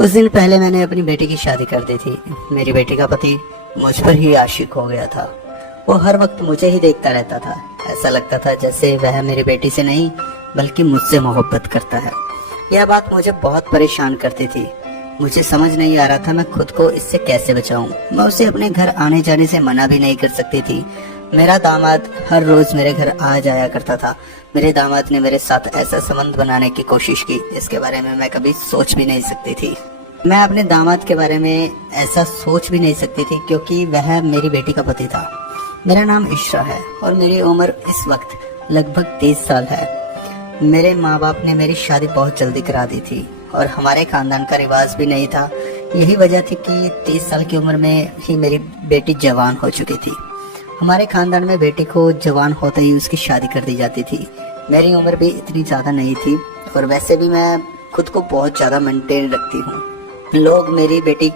कुछ दिन पहले मैंने अपनी बेटी की शादी कर दी थी। मेरी बेटी का पति मुझ पर ही आशिक हो गया था। वो हर वक्त मुझे ही देखता रहता था। ऐसा लगता था जैसे वह मेरी बेटी से नहीं बल्कि मुझसे मोहब्बत करता है। यह बात मुझे बहुत परेशान करती थी। मुझे समझ नहीं आ रहा था मैं खुद को इससे कैसे बचाऊं। मैं उसे अपने घर आने जाने से मना भी नहीं कर सकती थी। मेरा दामाद हर रोज मेरे घर आ जाया करता था। मेरे दामाद ने मेरे साथ ऐसा संबंध बनाने की कोशिश की जिसके बारे में मैं कभी सोच भी नहीं सकती थी। मैं अपने दामाद के बारे में ऐसा सोच भी नहीं सकती थी क्योंकि वह मेरी बेटी का पति था। मेरा नाम इशरा है और मेरी उम्र इस वक्त लगभग 23 साल है। मेरे माँ बाप ने मेरी शादी बहुत जल्दी करा दी थी और हमारे खानदान का रिवाज भी नहीं था। यही वजह थी कि 23 साल की उम्र में ही मेरी बेटी जवान हो चुकी थी। हमारे खानदान में बेटी को जवान होते ही उसकी शादी कर दी जाती थी। मेरी उम्र भी इतनी ज्यादा नहीं थी और वैसे भी मैं खुद को बहुत ज्यादा मेंटेन रखती हूँ। लोग मेरी बेटी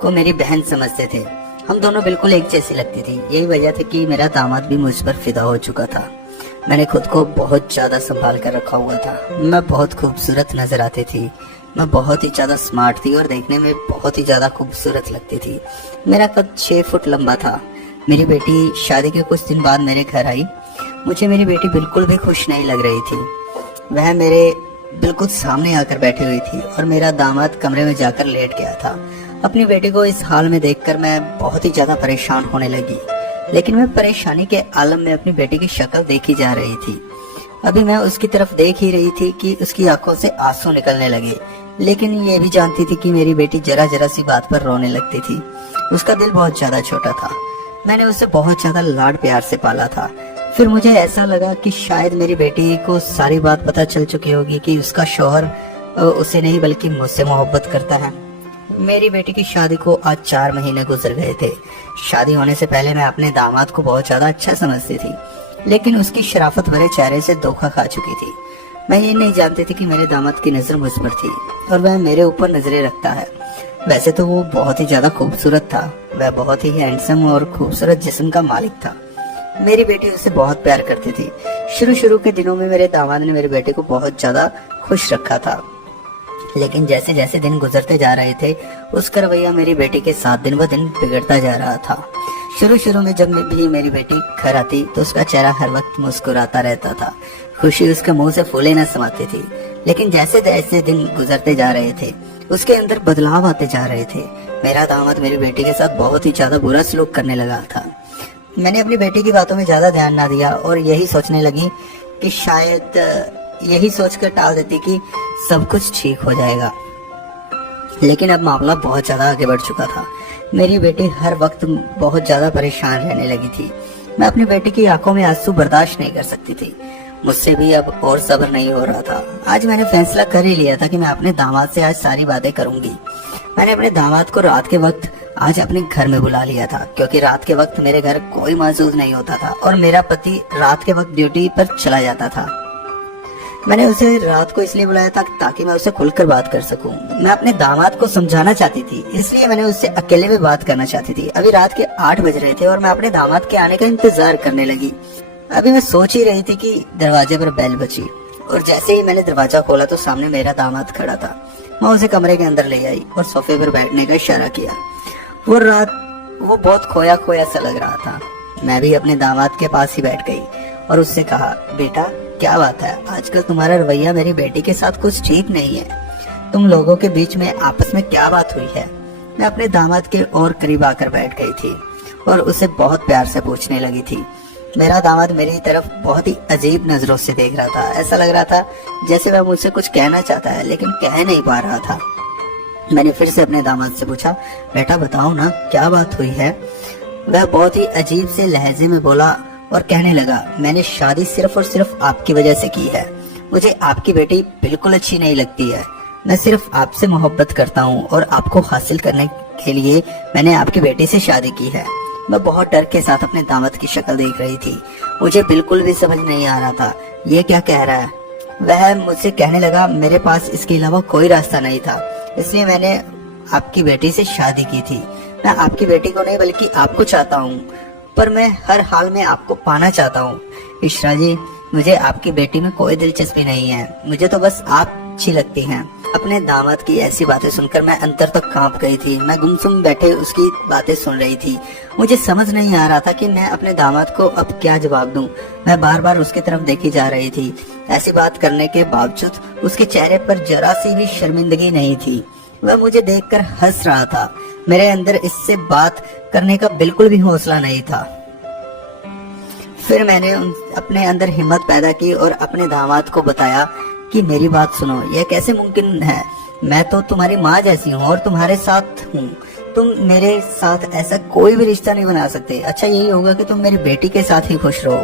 को मेरी बहन समझते थे। हम दोनों बिल्कुल एक जैसी लगती थी। यही वजह थी कि मेरा दामाद भी मुझ पर फिदा हो चुका था। मैंने खुद को बहुत ज्यादा संभाल कर रखा हुआ था। मैं बहुत खूबसूरत नजर आती थी। मैं बहुत ही ज्यादा स्मार्ट थी और देखने में बहुत ही ज्यादा खूबसूरत लगती थी। मेरा कद 6 फुट लंबा था। मेरी बेटी शादी के कुछ दिन बाद मेरे घर आई। मुझे मेरी बेटी बिल्कुल भी खुश नहीं लग रही थी। वह मेरे बिल्कुल सामने आकर बैठी हुई थी और मेरा दामाद कमरे में जाकर लेट गया था। अपनी बेटी को इस हाल में देखकर मैं बहुत ही ज्यादा परेशान होने लगी। लेकिन मैं परेशानी के आलम में अपनी बेटी की शक्ल देखी जा रही थी। अभी मैं उसकी तरफ देख ही रही थी कि उसकी आंखों से आंसू निकलने लगे। लेकिन ये भी जानती थी कि मेरी बेटी जरा जरा सी बात पर रोने लगती थी। उसका दिल बहुत ज्यादा छोटा था। मैंने उसे बहुत ज्यादा लाड प्यार से पाला था। फिर मुझे ऐसा लगा कि शायद मेरी बेटी को सारी बात पता चल चुकी होगी कि उसका शौहर उसे नहीं बल्कि मुझसे मोहब्बत करता है। मेरी बेटी की शादी को आज 4 महीने गुजर गए थे। शादी होने से पहले मैं अपने दामाद को बहुत ज्यादा अच्छा समझती थी, लेकिन उसकी शराफत भरे चेहरे से धोखा खा चुकी थी। मैं ये नहीं जानती थी कि मेरे दामाद की नजर मुझ पर थी और वह मेरे ऊपर नजरें रखता है। वैसे तो वो बहुत ही ज्यादा खूबसूरत था। वह बहुत ही हैंडसम और खूबसूरत जिस्म का मालिक था। मेरी बेटी उसे बहुत प्यार करती थी। शुरू के दिनों में मेरे दामाद ने मेरी बेटी को बहुत ज्यादा खुश रखा था। लेकिन जैसे जैसे दिन गुजरते जा रहे थे उसका रवैया मेरी बेटी के साथ दिन ब दिन बिगड़ता जा रहा था। शुरू में जब भी मेरी बेटी घर आती तो उसका चेहरा हर वक्त मुस्कुराता रहता था। खुशी उसके मुंह से फूले न समाती थी। लेकिन जैसे जैसे दिन गुजरते जा रहे थे उसके अंदर बदलाव आते जा रहे थे। मेरा दामाद मेरी बेटी के साथ बहुत ही ज्यादा बुरा सलूक करने लगा था। मैंने अपनी बेटी की बातों में ज्यादा ध्यान ना दिया और यही सोचने लगी कि शायद यही सोचकर टाल देती कि सब कुछ ठीक हो जाएगा। लेकिन अब मामला बहुत ज्यादा आगे बढ़ चुका था। मेरी बेटी हर वक्त बहुत ज्यादा परेशान रहने लगी थी। मैं अपनी बेटी की आंखों में आंसू बर्दाश्त नहीं कर सकती थी। मुझसे भी अब और सब्र नहीं हो रहा था। आज मैंने फैसला कर ही लिया था कि मैं अपने दामाद से आज सारी बातें करूंगी। मैंने अपने दामाद को रात के वक्त आज अपने घर में बुला लिया था क्योंकि रात के वक्त मेरे घर कोई मौजूद नहीं होता था और मेरा पति रात के वक्त ड्यूटी पर चला जाता था। मैंने उसे रात को इसलिए बुलाया था ताकि मैं उससे खुलकर बात कर सकूं। मैं अपने दामाद को समझाना चाहती थी, इसलिए मैंने उससे अकेले में बात करना चाहती थी। अभी रात के 8 बज रहे थे और मैं अपने दामाद के आने का इंतजार करने लगी। अभी मैं सोच ही रही थी कि दरवाजे पर बेल बजी और जैसे ही मैंने दरवाजा खोला तो सामने मेरा दामाद खड़ा था। मैं उसे कमरे के अंदर ले आई और सोफे पर बैठने का इशारा किया। वो बहुत खोया खोया सा लग रहा था। मैं भी अपने दामाद के पास ही बैठ गई और उससे कहा, बेटा क्या बात है, आजकल तुम्हारा रवैया मेरी बेटी के साथ कुछ ठीक नहीं है। तुम लोगों के बीच में आपस में क्या बात हुई है? मैं अपने दामाद के और करीब आकर बैठ गई थी और उसे बहुत प्यार से पूछने लगी थी। मेरा दामाद मेरी तरफ बहुत ही अजीब नजरों से देख रहा था। ऐसा लग रहा था जैसे वह मुझसे कुछ कहना चाहता है लेकिन कह नहीं पा रहा था। मैंने फिर से अपने दामाद से पूछा, बेटा बताओ ना क्या बात हुई है? वह बहुत ही अजीब से लहजे में बोला और कहने लगा, मैंने शादी सिर्फ और सिर्फ आपकी वजह से की है। मुझे आपकी बेटी बिल्कुल अच्छी नहीं लगती है। मैं सिर्फ आपसे मोहब्बत करता हूँ और आपको हासिल करने के लिए मैंने आपकी बेटी से शादी की है। मैं बहुत डर के साथ अपने दामाद की शक्ल देख रही थी। मुझे बिल्कुल भी समझ नहीं आ रहा था ये क्या कह रहा है। वह मुझसे कहने लगा, मेरे पास इसके अलावा कोई रास्ता नहीं था, इसलिए मैंने आपकी बेटी से शादी की थी। मैं आपकी बेटी को नहीं बल्कि आपको चाहता हूँ, पर मैं हर हाल में आपको पाना चाहता हूँ। इशरा जी, मुझे आपकी बेटी में कोई दिलचस्पी नहीं है। मुझे तो बस आप अच्छी लगती हैं। अपने दामाद की ऐसी बातें सुनकर मैं अंतर तक कांप गई थी। मैं गुमसुम बैठे उसकी बातें सुन रही थी। मुझे समझ नहीं आ रहा था कि मैं अपने दामाद को अब क्या जवाब दूं। मैं बार बार उसकी तरफ देखी जा रही थी। ऐसी बात करने के बावजूद उसके चेहरे पर जरा सी भी शर्मिंदगी नहीं थी। वह मुझे देखकर हंस रहा था। मेरे अंदर इससे बात करने का बिल्कुल भी हौसला नहीं था। फिर मैंने अपने अंदर हिम्मत पैदा की और अपने दामाद को बताया कि मेरी बात सुनो, यह कैसे मुमकिन है? मैं तो तुम्हारी माँ जैसी हूँ और तुम्हारे साथ हूँ। तुम मेरे साथ ऐसा कोई भी रिश्ता नहीं बना सकते। अच्छा यही होगा कि तुम मेरी बेटी के साथ ही खुश रहो।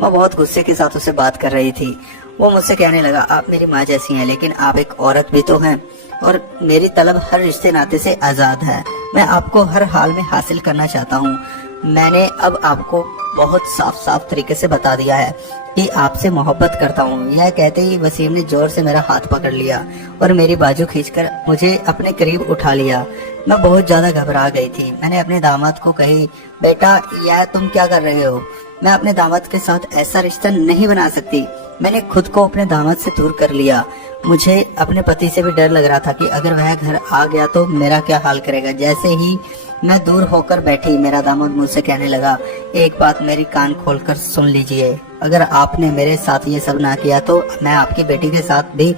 मैं बहुत गुस्से के साथ उससे बात कर रही थी। वो मुझसे कहने लगा, आप मेरी माँ जैसी हैं, लेकिन आप एक औरत भी तो हैं और मेरी तलब हर रिश्ते नाते से आजाद है। मैं आपको हर हाल में हासिल करना चाहता हूँ। मैंने अब आपको बहुत साफ साफ तरीके से बता दिया है कि आपसे मोहब्बत करता हूँ। यह कहते ही वसीम ने जोर से मेरा हाथ पकड़ लिया और मेरी बाजू खींचकर मुझे अपने करीब उठा लिया। मैं बहुत ज्यादा घबरा गई थी। मैंने अपने दामाद को कही, बेटा यह तुम क्या कर रहे हो? मैं अपने दामाद के साथ ऐसा रिश्ता नहीं बना सकती। मैंने खुद को अपने दामाद से दूर कर लिया। मुझे अपने पति से भी डर लग रहा था कि अगर वह घर आ गया तो मेरा क्या हाल करेगा। जैसे ही मैं दूर होकर बैठी, मेरा दामाद मुझसे कहने लगा, एक बात मेरी कान खोलकर सुन लीजिए, अगर आपने मेरे साथ ये सब ना किया तो मैं आपकी बेटी के साथ भी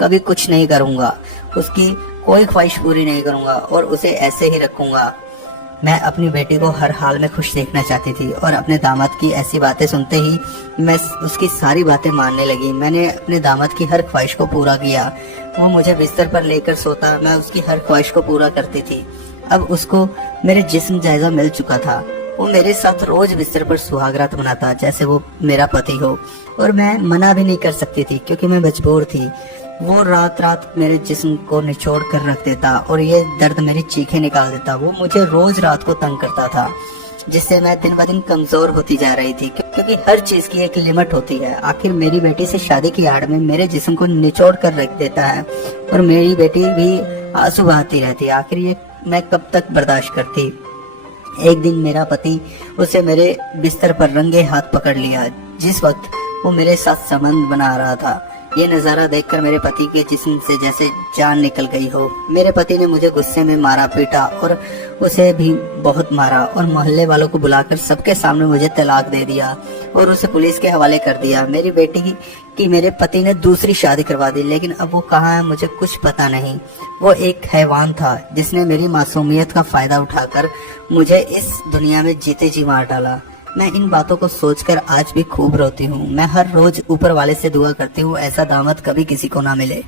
कभी कुछ नहीं करूंगा। उसकी कोई ख्वाहिश पूरी नहीं करूंगा और उसे ऐसे ही रखूंगा। मैं अपनी बेटी को हर हाल में खुश देखना चाहती थी और अपने दामाद की ऐसी बातें सुनते ही मैं उसकी सारी बातें मानने लगी। मैंने अपने दामाद की हर ख्वाहिश को पूरा किया। वो मुझे बिस्तर पर लेकर सोता, मैं उसकी हर ख्वाहिश को पूरा करती थी। अब उसको मेरे जिस्म जायजा मिल चुका था। वो मेरे साथ रोज बिस्तर पर सुहागरात मनाता जैसे वो मेरा पति हो, और मैं मना भी नहीं कर सकती थी क्योंकि मैं मजबूर थी। वो रात रात मेरे जिस्म को निचोड़ कर रख देता और ये दर्द मेरी चीखें निकाल देता। वो मुझे रोज रात को तंग करता था, जिससे मैं दिन ब दिन कमजोर होती जा रही थी, क्योंकि हर चीज की एक लिमिट होती है। आखिर मेरी बेटी से शादी की आड़ में मेरे जिस्म को निचोड़ कर रख देता है और मेरी बेटी भी आंसू बहाती रहती है। आखिर ये मैं कब तक बर्दाश्त करती। एक दिन मेरा पति उसे मेरे बिस्तर पर रंगे हाथ पकड़ लिया जिस वक्त वो मेरे साथ संबंध बना रहा था। ये नजारा देखकर मेरे पति के जिस्म से जैसे जान निकल गई हो। मेरे पति ने मुझे गुस्से में मारा पीटा और उसे भी बहुत मारा और मोहल्ले वालों को बुलाकर सबके सामने मुझे तलाक दे दिया और उसे पुलिस के हवाले कर दिया। मेरी बेटी की मेरे पति ने दूसरी शादी करवा दी, लेकिन अब वो कहाँ है मुझे कुछ पता नहीं। वो एक हैवान था जिसने मेरी मासूमियत का फायदा उठाकर मुझे इस दुनिया में जीते जी मार डाला। मैं इन बातों को सोचकर आज भी खूब रोती हूँ। मैं हर रोज ऊपर वाले से दुआ करती हूँ ऐसा दामाद कभी किसी को ना मिले।